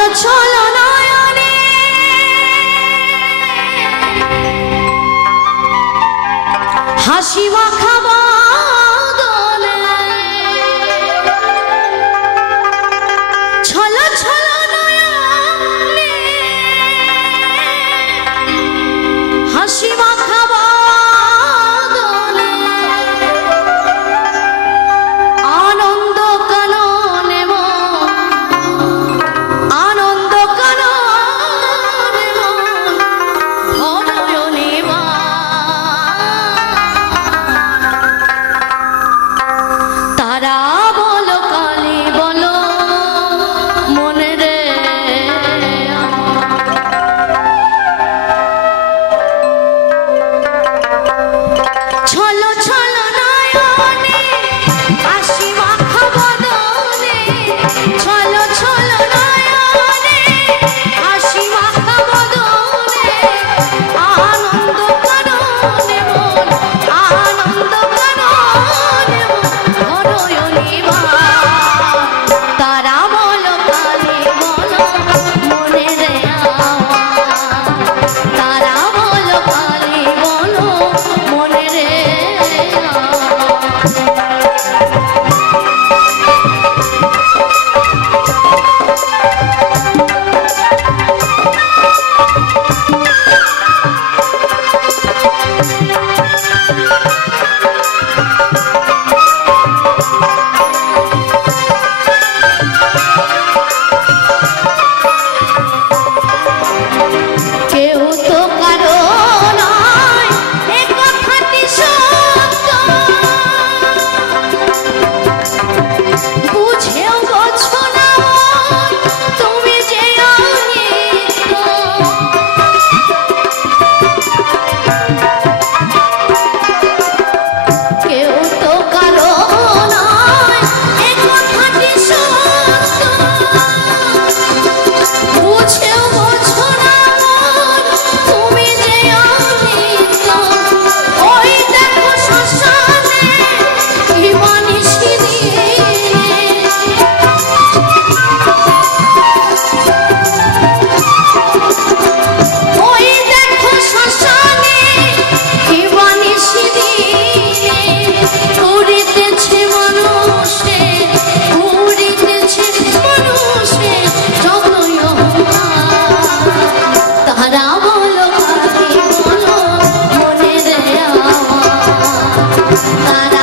চলো চলো নয়নে। হাসি মাখা Para